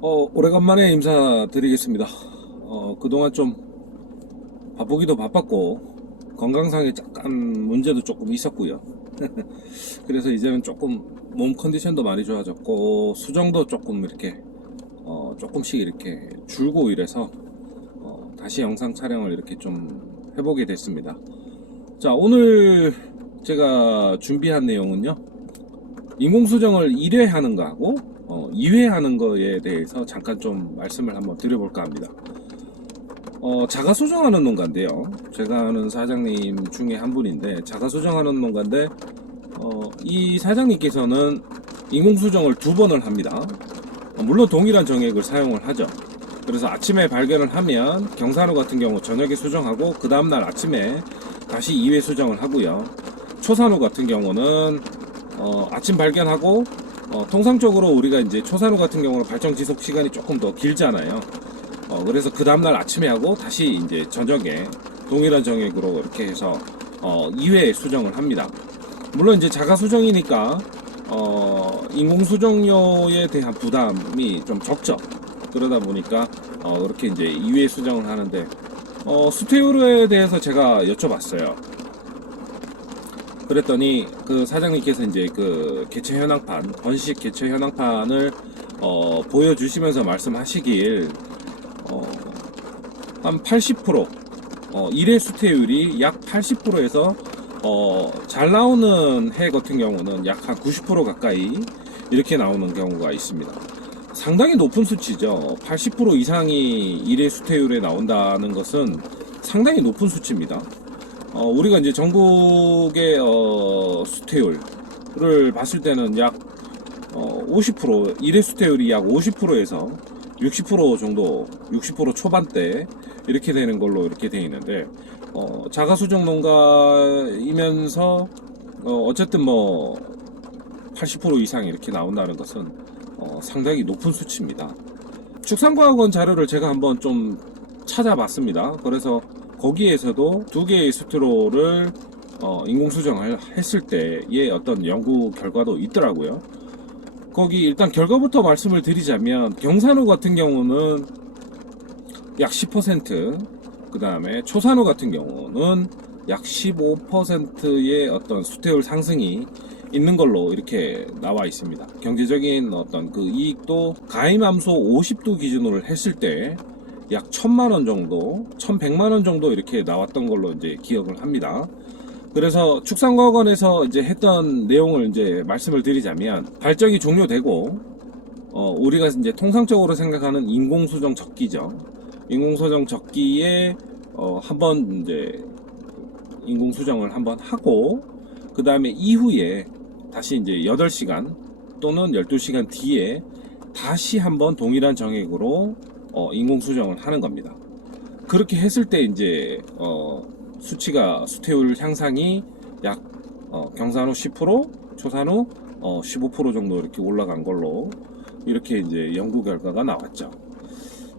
오래간만에 인사드리겠습니다. 그동안 좀 바쁘기도 바빴고, 건강상에 약간 문제도 조금 있었고요. 그래서 이제는 조금 몸 컨디션도 많이 좋아졌고, 수정도 조금 이렇게, 조금씩 이렇게 줄고 이래서, 다시 영상 촬영을 이렇게 좀 해보게 됐습니다. 자, 오늘 제가 준비한 내용은요, 인공수정을 1회 하는 거하고, 2회 하는 거에 대해서 잠깐 좀 말씀을 한번 드려볼까 합니다. 자가 수정하는 농가인데요. 제가 아는 사장님 중에 한 분인데, 자가 수정하는 농가인데, 이 사장님께서는 인공수정을 2번을 합니다. 물론 동일한 정액을 사용을 하죠. 그래서 아침에 발견을 하면 경산호 같은 경우 저녁에 수정하고 그 다음날 아침에 다시 2회 수정을 하고요. 초산호 같은 경우는 아침 발견하고 통상적으로 우리가 이제 초산호 같은 경우는 발정 지속 시간이 조금 더 길잖아요. 그래서 그 다음날 아침에 하고 다시 이제 저녁에 동일한 정액으로 이렇게 해서 2회 수정을 합니다. 물론 이제 자가 수정이니까 인공 수정료에 대한 부담이 좀 적죠. 그러다 보니까 그렇게 이제 2회 수정을 하는데 수태율에 대해서 제가 여쭤봤어요. 그랬더니 그 사장님께서 이제 그 개체 현황판, 번식 개체 현황판을 보여주시면서 말씀하시길 한 80%, 1회 수태율이 약 80%에서 잘 나오는 해 같은 경우는 약 한 90% 가까이 이렇게 나오는 경우가 있습니다. 상당히 높은 수치죠. 80% 이상이 1회 수태율에 나온다는 것은 상당히 높은 수치입니다. 우리가 이제 전국의 수태율을 봤을 때는 약 50%, 1회 수태율이 약 50%에서 60% 정도, 60% 초반대 이렇게 되는 걸로 이렇게 되어 있는데, 자가수정 농가이면서 어쨌든 뭐 80% 이상 이렇게 나온다는 것은 상당히 높은 수치입니다. 축산과학원 자료를 제가 한번 좀 찾아봤습니다. 그래서 거기에서도 2개의 수트로를 인공수정을 했을 때의 어떤 연구 결과도 있더라고요. 거기 일단 결과부터 말씀을 드리자면 경산호 같은 경우는 약 10%, 그 다음에 초산호 같은 경우는 약 15%의 어떤 수태율 상승이 있는 걸로 이렇게 나와 있습니다. 경제적인 어떤 그 이익도 가임함수 50도 기준으로 했을 때 약 1000만원 정도, 1100만원 정도 이렇게 나왔던 걸로 이제 기억을 합니다. 그래서 축산과학원에서 이제 했던 내용을 이제 말씀을 드리자면, 발정이 종료되고 우리가 이제 통상적으로 생각하는 인공수정 적기죠. 인공수정 적기에 한번 이제 인공수정을 한번 하고 그 다음에 이후에 다시 이제 8시간 또는 12시간 뒤에 다시 한번 동일한 정액으로 인공수정을 하는 겁니다. 그렇게 했을 때 이제 수치가 수태율 향상이 약 경산호 10%, 초산호 15% 정도 이렇게 올라간 걸로 이렇게 이제 연구 결과가 나왔죠.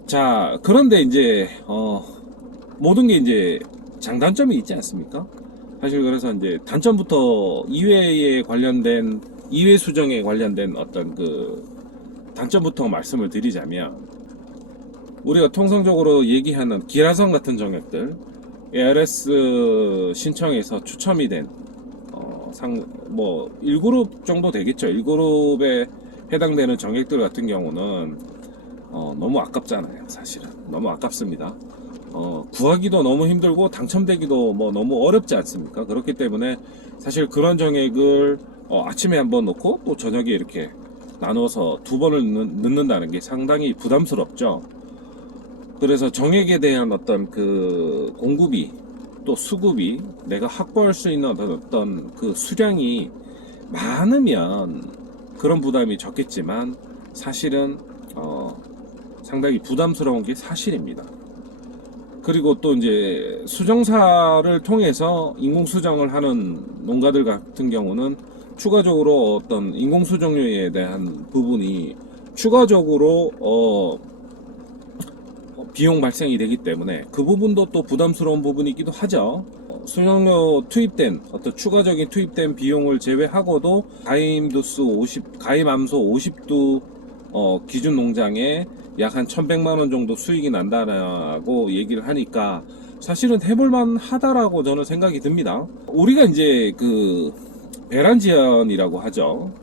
자, 그런데 이제 모든 게 이제 장단점이 있지 않습니까? 사실 그래서 이제 단점부터 2회에 관련된 2회 수정에 관련된 어떤 그 단점부터 말씀을 드리자면, 우리가 통상적으로 얘기하는 기라성 같은 정액들, ARS 신청에서 추첨이 된 뭐 1그룹 정도 되겠죠. 1그룹에 해당되는 정액들 같은 경우는 너무 아깝잖아요. 사실은 너무 아깝습니다. 구하기도 너무 힘들고 당첨되기도 뭐 너무 어렵지 않습니까? 그렇기 때문에 사실 그런 정액을 아침에 한번 넣고 또 저녁에 이렇게 나눠서 2번을 넣는다는 게 상당히 부담스럽죠. 그래서 정액에 대한 어떤 그 공급이 또 수급이 내가 확보할 수 있는 어떤 그 수량이 많으면 그런 부담이 적겠지만, 사실은 상당히 부담스러운 게 사실입니다. 그리고 또 이제 수정사를 통해서 인공수정을 하는 농가들 같은 경우는 추가적으로 어떤 인공수정료에 대한 부분이 추가적으로 비용 발생이 되기 때문에 그 부분도 또 부담스러운 부분이기도 하죠. 수정료 투입된 어떤 추가적인 투입된 비용을 제외하고도 가임도수 50, 가임함수 기준 농장에 약 한 1,100만 원 정도 수익이 난다라고 얘기를 하니까 사실은 해볼만 하다라고 저는 생각이 듭니다. 우리가 이제 그 배란지연이라고 하죠.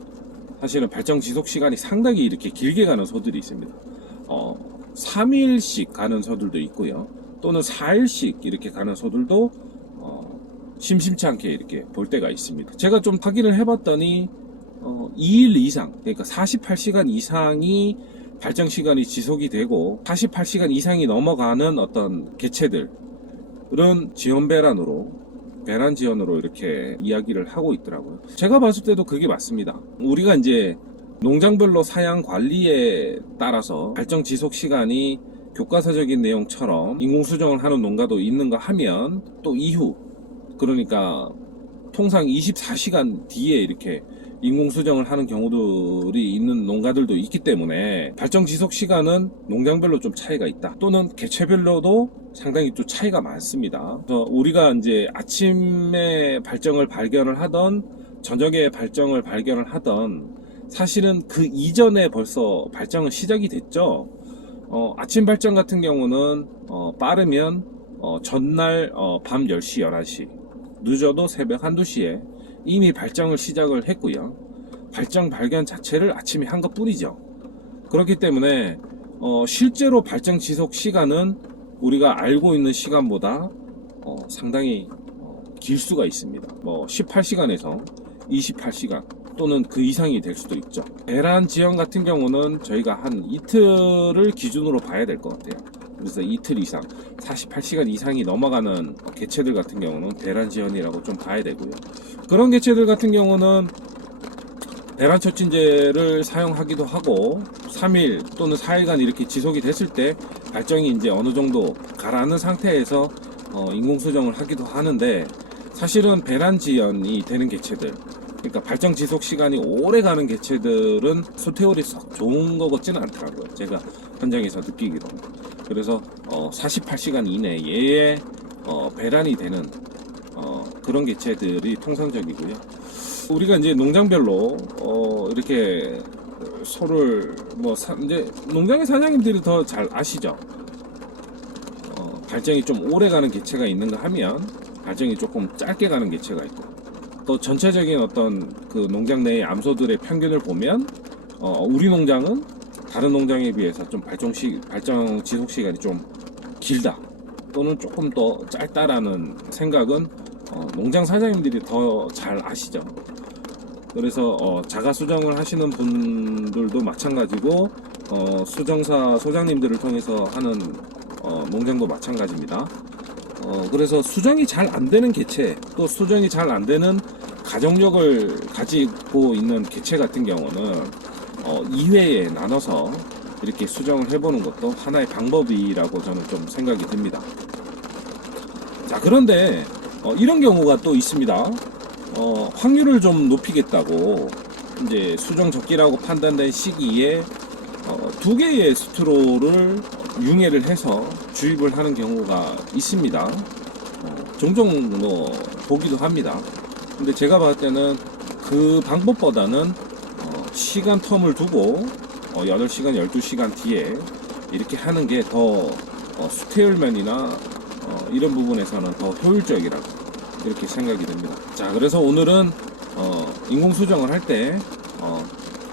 사실은 발정 지속 시간이 상당히 이렇게 길게 가는 소들이 있습니다. 3일씩 가는 소들도 있고요. 또는 4일씩 이렇게 가는 소들도 심심치 않게 이렇게 볼 때가 있습니다. 제가 좀 확인을 해봤더니 2일 이상, 그러니까 48시간 이상이 발정 시간이 지속이 되고 48시간 이상이 넘어가는 어떤 개체들은 배란 지연으로 이렇게 이야기를 하고 있더라고요. 제가 봤을 때도 그게 맞습니다. 우리가 이제 농장별로 사양 관리에 따라서 발정 지속 시간이 교과서적인 내용처럼 인공 수정을 하는 농가도 있는가 하면 또 이후, 그러니까 통상 24시간 뒤에 이렇게 인공 수정을 하는 경우들이 있는 농가들도 있기 때문에 발정 지속 시간은 농장별로 좀 차이가 있다. 또는 개체별로도 상당히 또 차이가 많습니다. 그래서 우리가 이제 아침에 발정을 발견을 하던 저녁에 발정을 발견을 하던 사실은 그 이전에 벌써 발정은 시작이 됐죠. 아침 발정 같은 경우는 빠르면 전날 밤 10시, 11시, 늦어도 새벽 1, 2시에 이미 발정을 시작을 했고요. 발정 발견 자체를 아침에 한 것 뿐이죠. 그렇기 때문에 실제로 발정 지속 시간은 우리가 알고 있는 시간보다 상당히 길 수가 있습니다. 18시간에서 28시간 또는 그 이상이 될 수도 있죠. 배란 지연 같은 경우는 저희가 한 이틀을 기준으로 봐야 될 것 같아요. 그래서 이틀 이상, 48시간 이상이 넘어가는 개체들 같은 경우는 배란 지연이라고 좀 봐야 되고요. 그런 개체들 같은 경우는 배란 촉진제를 사용하기도 하고 3일 또는 4일간 이렇게 지속이 됐을 때 발정이 이제 어느 정도 가라앉는 상태에서 인공 수정을 하기도 하는데, 사실은 배란 지연이 되는 개체들, 그러니까 발정 지속 시간이 오래 가는 개체들은 수태율이 썩 좋은 것 같지는 않더라고요. 제가 현장에서 느끼기로. 그래서 48시간 이내에 배란이 되는 그런 개체들이 통상적이고요. 우리가 이제 농장별로 이렇게 소를 이제 농장의 사장님들이 더 잘 아시죠. 발정이 좀 오래 가는 개체가 있는가 하면 발정이 조금 짧게 가는 개체가 있고, 또 전체적인 어떤 그 농장 내의 암소들의 평균을 보면 우리 농장은 다른 농장에 비해서 좀 발정 지속 시간이 좀 길다 또는 조금 더 짧다라는 생각은 농장 사장님들이 더 잘 아시죠. 그래서 자가 수정을 하시는 분들도 마찬가지고 수정사 소장님들을 통해서 하는 농장도 마찬가지입니다. 그래서 수정이 잘 안 되는 개체, 또 수정이 잘 안 되는 가정력을 가지고 있는 개체 같은 경우는 2회에 나눠서 이렇게 수정을 해보는 것도 하나의 방법이라고 저는 좀 생각이 듭니다. 자, 그런데 이런 경우가 또 있습니다. 확률을 좀 높이겠다고 이제 수정 적기라고 판단된 시기에 2개의 스트로를 융해를 해서 주입을 하는 경우가 있습니다. 종종 보기도 합니다. 근데 제가 봤을 때는 그 방법보다는 시간 텀을 두고 8시간, 12시간 뒤에 이렇게 하는 게 더 수태율면이나 이런 부분에서는 더 효율적이라고 이렇게 생각이 됩니다. 자, 그래서 오늘은 인공 수정을 할 때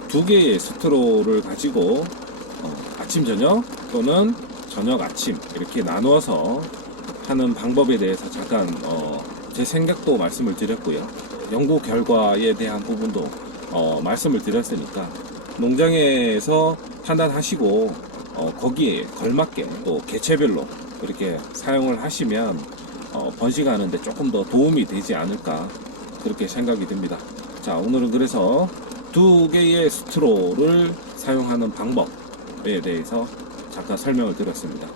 2개의 스트로를 가지고 아침 저녁 또는 저녁 아침 이렇게 나누어서 하는 방법에 대해서 잠깐 제 생각도 말씀을 드렸고요. 연구 결과에 대한 부분도 말씀을 드렸으니까 농장에서 판단하시고 거기에 걸맞게 또 개체별로 이렇게 사용을 하시면 번식하는데 조금 더 도움이 되지 않을까 그렇게 생각이 듭니다. 자, 오늘은 그래서 2개의 스트로를 사용하는 방법에 대해서 잠깐 설명을 드렸습니다.